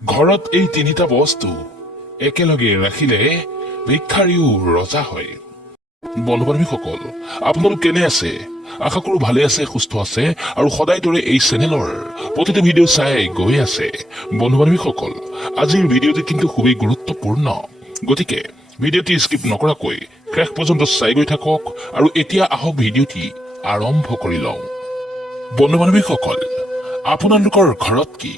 ঘৰত এই তিনিটা বস্তু একেলগে ৰাখিলে ভিক্ষাৰীও ৰজা হয়। বন্ধু বান্ধৱীসকল, আপোনালোক কেনে আছে? আশা কৰো ভালে আছে, সুস্থ আছে আৰু সদায় দৰে এই চেনেলৰ প্ৰতিটো ভিডিঅ' চাই গৈ আছে। বন্ধু বান্ধৱীসকল, আজিৰ ভিডিঅ'টি কিন্তু খুবেই গুৰুত্বপূৰ্ণ, গতিকে ভিডিঅ'টি স্কিপ নকৰাকৈ শেষ পৰ্যন্ত চাই গৈ থাকক। আৰু এতিয়া আহক ভিডিঅ'টি আৰম্ভ কৰি লওঁ। বন্ধু বান্ধৱীসকল, আপোনালোকৰ ঘৰত কি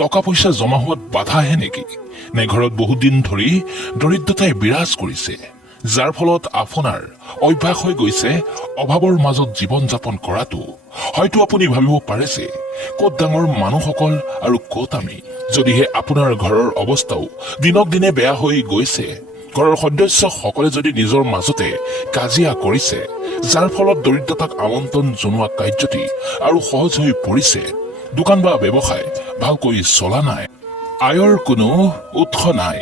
টকা পইচা জমা হোৱাত বাধা আহে নেকি? নে ঘৰত বহুত দিন ধৰি দৰিদ্ৰতাই বিৰাজ কৰিছে, যাৰ ফলত আপোনাৰ অভ্যাস হৈ গৈছে অভাৱৰ মাজত জীৱন যাপন কৰাটো? হয়তো আপুনি ভাবিব পাৰে যে ক'ত ডাঙৰ মানুহসকল আৰু ক'ত আমি। যদিহে আপোনাৰ ঘৰৰ অৱস্থাও দিনক দিনে বেয়া হৈ গৈছে, ঘৰৰ সদস্যসকলে যদি নিজৰ মাজতে কাজিয়া কৰিছে, যাৰ ফলত দৰিদ্ৰতাক আমন্ত্ৰণ জনোৱা কাৰ্যটি আৰু সহজ হৈ পৰিছে, দোকান বা ব্যৱসায় ভালকৈ চলা নাই, আয়ৰ কোনো উৎস নাই,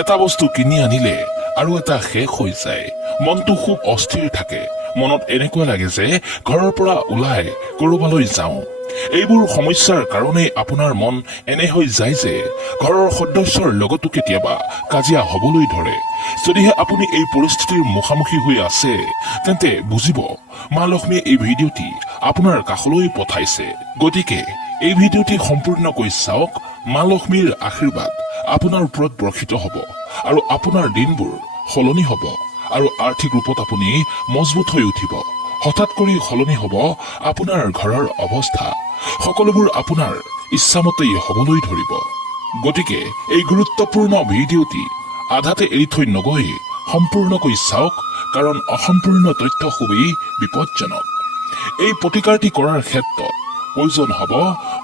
এটা বস্তু কিনি আনিলে আৰু এটা শেষ হৈ যায়, মনটো খুব অস্থিৰ থাকে, মনত এনেকুৱা লাগে যে ঘৰৰ পৰা ওলাই কৰবালৈ যাওঁ। এইবোৰ সমস্যাৰ কাৰণেই আপোনাৰ মন এনে হৈ যায় যে ঘৰৰ সদস্যৰ লগতো কেতিয়াবা কাজিয়া হবলৈ ধৰে। যদিহে আপুনি এই পৰিস্থিতিৰ মুখামুখি হৈ আছে, তেন্তে বুজিব মা লক্ষ্মীয়ে এই ভিডিঅ'টি আপোনাৰ কাষলৈ পঠাইছে। গতিকে এই ভিডিঅ'টি সম্পূৰ্ণকৈ চাওক। মা লক্ষ্মীৰ আশীৰ্বাদ আপোনাৰ ওপৰত বৰ্ষিত হ'ব আৰু আপোনাৰ দিনবোৰ সলনি হ'ব আৰু আৰ্থিক ৰূপত আপুনি মজবুত হৈ উঠিব। হঠাৎ কৰি সলনি হ'ব আপোনাৰ ঘৰৰ অৱস্থা, সকলোবোৰ আপোনাৰ ইচ্ছামতেই হ'বলৈ ধৰিব। গতিকে এই গুৰুত্বপূৰ্ণ ভিডিঅ'টি আধাতে এৰি থৈ নগৈ সম্পূৰ্ণকৈ চাওক, কাৰণ অসম্পূৰ্ণ তথ্য খুবেই বিপদজনক। এই প্ৰতিকাৰটি কৰাৰ ক্ষেত্ৰত প্ৰয়োজন হ'ব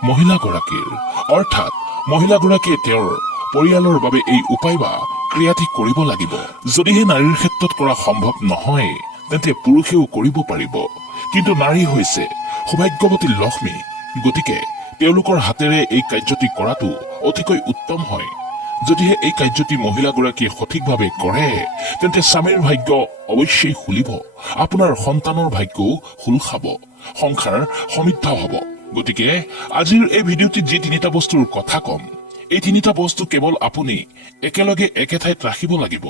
মহিলাগৰাকীৰ, অৰ্থাৎ মহিলাগৰাকীয়ে তেওঁৰ পৰিয়ালৰ বাবে এই উপায় বা ক্ৰিয়াটি কৰিব লাগিব। যদিহে নাৰীৰ ক্ষেত্ৰত কৰা সম্ভৱ নহয়, তেন্তে পুৰুষেও কৰিব পাৰিব। কিন্তু নাৰী হৈছে সৌভাগ্যৱতী লক্ষ্মী, গতিকে তেওঁলোকৰ হাতেৰে এই কাৰ্যটি কৰাটো অতিকৈ উত্তম হয়। যদিহে এই কাৰ্যটি মহিলাগৰাকীয়ে সঠিকভাৱে কৰে, তেন্তে স্বামীৰ ভাগ্য অৱশ্যেই খুলিব, আপোনাৰ সন্তানৰ ভাগ্যও খোল খাব, সংসাৰ সমৃদ্ধ হ'ব। গতিকে আজিৰ এই ভিডিঅ'টিত যি তিনিটা বস্তুৰ কথা কম, এই তিনিটা বস্তু কেৱল আপুনি একেলগে একে ঠাইত ৰাখিব লাগিব।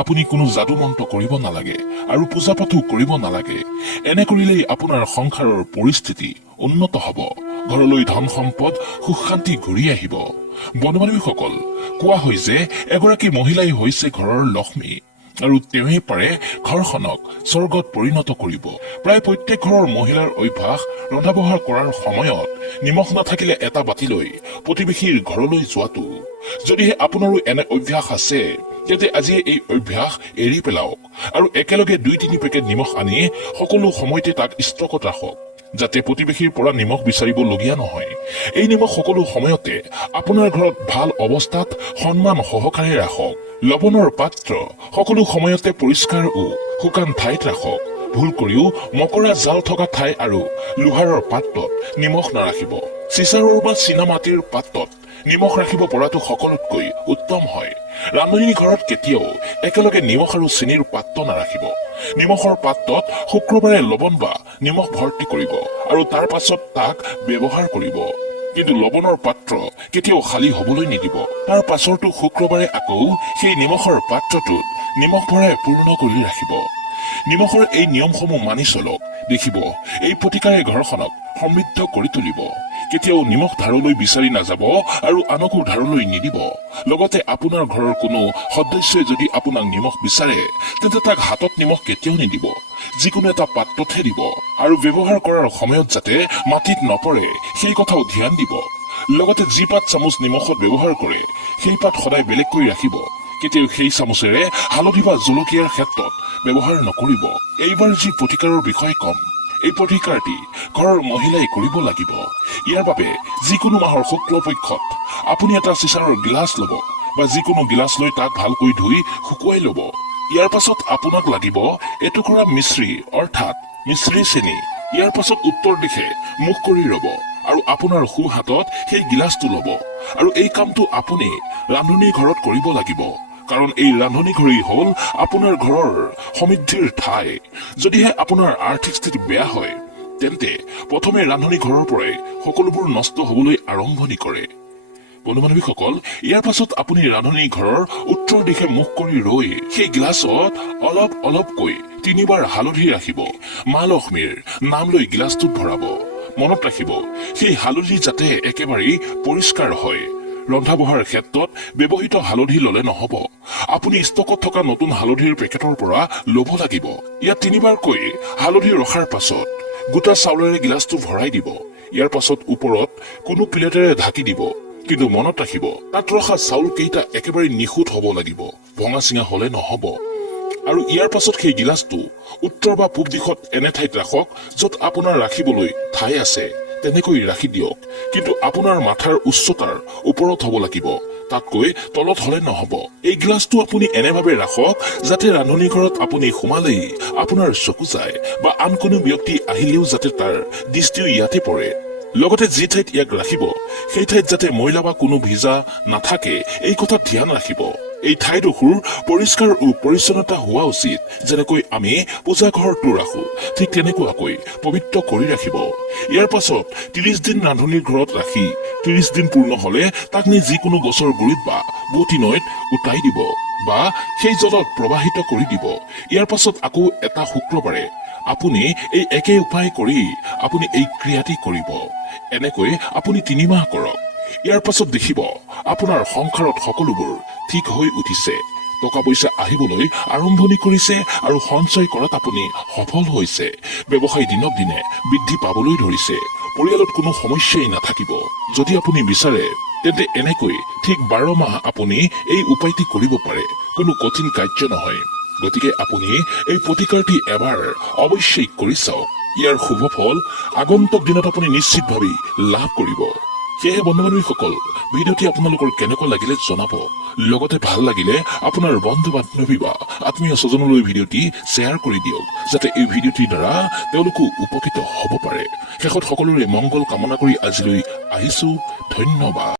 আপুনি কোনো যাদু মন্ত্ৰ কৰিব নালাগে আৰু পূজা পাঠো কৰিব নালাগে। এনে কৰিলেই আপোনাৰ সংসাৰৰ পৰিস্থিতি উন্নত হ'ব, ঘৰলৈ ধন সম্পদ সুখ শান্তি ঘূৰি আহিব। বন্ধু বান্ধৱীসকল, কোৱা হয় যে এগৰাকী মহিলাই হৈছে ঘৰৰ লক্ষ্মী আৰু তেওঁৱে পাৰে ঘৰখনক স্বৰ্গত পৰিণত কৰিব। প্ৰায় প্ৰত্যেক ঘৰৰ মহিলাৰ অভ্যাস ৰন্ধা বঢ়া কৰাৰ সময়ত নিমখ নাথাকিলে এটা বাতিলৈ প্ৰতিবেশীৰ ঘৰলৈ যোৱাটো। যদিহে আপোনাৰো এনে অভ্যাস আছে, তেন্তে আজি এই অভ্যাস এৰি পেলাওক আৰু একেলগে 2-3 পেকেট নিমখ আনি সকলো সময়তে তাক ষ্টকত ৰাখক, যাতে প্ৰতিবেশীৰ পৰা নিমখ বিচাৰিব লগীয়া নহয়। এই নিমখ সকলো সময়তে আপোনাৰ ঘৰত ভাল অৱস্থাত সন্মান সহকাৰে ৰাখক। লৱণৰ পাত্ৰ সকলো সময়তে পৰিষ্কাৰ ও শুকান ঠাইত ৰাখক। ভুল কৰিও মকৰা জাল থকা ঠাই আৰু লোহাৰৰ পাত্ৰত নিমখ নাৰাখিব। চিচাৰৰ বা চীনামাটিৰ পাত্ৰত নিমখ ৰাখিব পৰাটো সকলোতকৈ উত্তম হয়। ৰান্ধনী ঘৰত কেতিয়াও একেলগে নিমখ আৰু চেনিৰ পাত্ৰ নাৰাখিব। নিমখৰ পাত্ৰত শুক্ৰবাৰে লৱণ বা নিমখ ভৰ্তি কৰিব আৰু তাৰ পাছত তাক ব্যৱহাৰ কৰিব। কিন্তু লৱণৰ পাত্ৰ কেতিয়াও খালী হবলৈ নিদিব। তাৰ পাছৰটো শুক্ৰবাৰে আকৌ সেই নিমখৰ পাত্ৰটোত নিমখ ভৰাই পূৰ্ণ কৰি ৰাখিব। নিমখৰ এই নিয়মসমূহ মানি চলক, দেখিব এই প্ৰতিকাৰে ঘৰখনক সমৃদ্ধ কৰি তুলিব। কেতিয়াও নিমখ ধাৰলৈ বিচাৰি নাযাব আৰু আনকো ধাৰলৈ নিদিব। লগতে আপোনাৰ ঘৰৰ কোনো সদস্যই যদি আপোনাক নিমখ বিচাৰে, তেন্তে তাক হাতত নিমখ কেতিয়াও নিদিব, যিকোনো এটা পাত্ৰতহে দিব আৰু ব্যৱহাৰ কৰাৰ সময়ত যাতে মাটিত নপৰে সেই কথাও ধ্যান দিব। লগতে যি পাত চামুচ নিমখত ব্যৱহাৰ কৰে, সেই পাত সদায় বেলেগকৈ ৰাখিব। কেতিয়াও সেই চামুচেৰে হালধি বা জলকীয়াৰ ক্ষেত্ৰত ব্যৱহাৰ নকৰিব। এইবাৰ যি প্ৰতিকাৰৰ বিষয়ে কম, এই প্ৰতিকাৰটি ঘৰৰ মহিলাই কৰিব লাগিব। ইয়াৰ বাবে যিকোনো মাহৰ শুক্লপক্ষত আপুনি এটা চিচাৰৰ গিলাচ ল'ব বা যিকোনো গিলাচ লৈ তাক ভালকৈ ধুই শুকুৱাই ল'ব। ইয়াৰ পাছত আপোনাক লাগিব এটুকুৰা মিশ্ৰি, অৰ্থাৎ মিশ্ৰি চেনি। ইয়াৰ পাছত উত্তৰ দিশে মুখ কৰি ৰ'ব আৰু আপোনাৰ সোঁ হাতত সেই গিলাচটো ল'ব। আৰু এই কামটো আপুনি ৰান্ধনী ঘৰত কৰিব লাগিব, কাৰণ এই ৰান্ধনী ঘৰেই হ'ল আপোনাৰ ঘৰৰ সমৃদ্ধিৰ ঠাই। যদিহে আপোনাৰ আৰ্থিক স্থিতি বেয়া হয়, তেন্তে প্ৰথমে ৰান্ধনী ঘৰৰ পৰাই সকলোবোৰ নষ্ট হ'বলৈ আৰম্ভণি কৰে। বন্ধু বান্ধৱীসকল, ইয়াৰ পাছত আপুনি ৰান্ধনী ঘৰৰ উত্তৰ দিশে মুখ কৰি ৰৈ সেই গিলাচত অলপ অলপকৈ 3 বাৰ হালধি ৰাখিব। মা লক্ষ্মীৰ নাম লৈ গিলাচটোত ভৰাব। মনত ৰাখিব, সেই হালধি যাতে একেবাৰেই পৰিষ্কাৰ হয়। ৰন্ধা বঢ়াৰ ক্ষেত্ৰত ব্যৱহৃত হালধি ললে নহব। আপুনি ষ্টকত থকা নতুন হালধিৰ পেকেটৰ পৰা লব লাগিব। ইয়াত 3 বাৰকৈ হালধি ৰখাৰ পাছত গোটা চাউলেৰে গিলাচটো ভৰাই দিব। ইয়াৰ পাছত ওপৰত কোনো প্লেটেৰে ঢাকি দিব। কিন্তু মনত ৰাখিব, তাত ৰখা চাউল কেইটা একেবাৰে নিখুঁত হব লাগিব, ভঙা চিঙা হলে নহব। আৰু ইয়াৰ পাছত সেই গিলাচটো উত্তৰ বা পূব দিশত এনে ঠাইত ৰাখক য'ত আপোনাৰ ৰাখিবলৈ ঠাই আছে। তেনেকৈ ৰাখি দিয়ক। কিন্তু আপোনাৰ মাথাৰ উচ্চতাৰ ওপৰত হব লাগিব, তাতকৈ তলত হলে নহব। এই গিলাচটো আপুনি এনেভাৱে ৰাখক যাতে ৰান্ধনী ঘৰত আপুনি সোমালেই আপোনাৰ চকু যায়, বা আন কোনো ব্যক্তি আহিলেও যাতে তাৰ দৃষ্টিও ইয়াতে পৰে। লগতে যি ঠাইত ইয়াক ৰাখিব সেই ঠাইত যাতে ময়লা বা কোনো ভিজা নাথাকে, এই কথা ধ্যান ৰাখিব। এই ঠাইডোখৰ পৰিষ্কাৰ ও পৰিচ্ছন্নতা হোৱা উচিত। যেনেকৈ আমি পূজা ঘৰটো ৰাখো, ঠিক তেনেকুৱাকৈ পবিত্ৰ কৰি ৰাখিব। ইয়াৰ পাছত 30 দিন ৰান্ধনীৰ ঘৰত ৰাখি 30 দিন পূৰ্ণ হলে তাক নি যিকোনো গছৰ গুৰিত বা বুৱতী নৈত উটাই দিব বা সেই জলত প্ৰবাহিত কৰি দিব। ইয়াৰ পাছত আকৌ এটা শুক্ৰবাৰে আপুনি এই একে উপায় কৰি আপুনি এই ক্ৰিয়াটি কৰিব। এনেকৈ আপুনি 3 মাহ কৰক। ইয়াৰ পাছত দেখিব আপোনাৰ সংসাৰত সকলোবোৰ ঠিক হৈ উঠিছে, টকা পইচা আহিবলৈ আৰম্ভণি কৰিছে আৰু সঞ্চয় কৰাত আপুনি সফল হৈছে। ব্যৱসায় দিনক দিনে বৃদ্ধি পাবলৈ ধৰিছে। পৰিয়ালত কোনো সমস্যাই নাথাকিব। যদি আপুনি বিচাৰে তেন্তে এনেকৈ ঠিক 12 মাহ আপুনি এই উপায়টি কৰিব পাৰে। কোনো কঠিন কাৰ্য নহয়। গতিকে আপুনি এই প্ৰতিকাৰটি এবাৰ অৱশ্যেই কৰি চাওক। ইয়াৰ শুভ ফল আগন্তুক দিনত আপুনি নিশ্চিতভাৱে লাভ কৰিব। সেয়েহে বন্ধু বান্ধৱীসকল, ভিডিঅ'টি আপোনালোকৰ কেনেকুৱা লাগিলে জনাব। লগতে ভাল লাগিলে আপোনাৰ বন্ধু বান্ধৱী বা আত্মীয় স্বজনলৈ ভিডিঅ'টি শ্বেয়াৰ কৰি দিয়ক, যাতে এই ভিডিঅ'টিৰ দ্বাৰা তেওঁলোকো উপকৃত হ'ব পাৰে। শেষত সকলোৰে মংগল কামনা কৰি আজিলৈ আহিছো। ধন্যবাদ।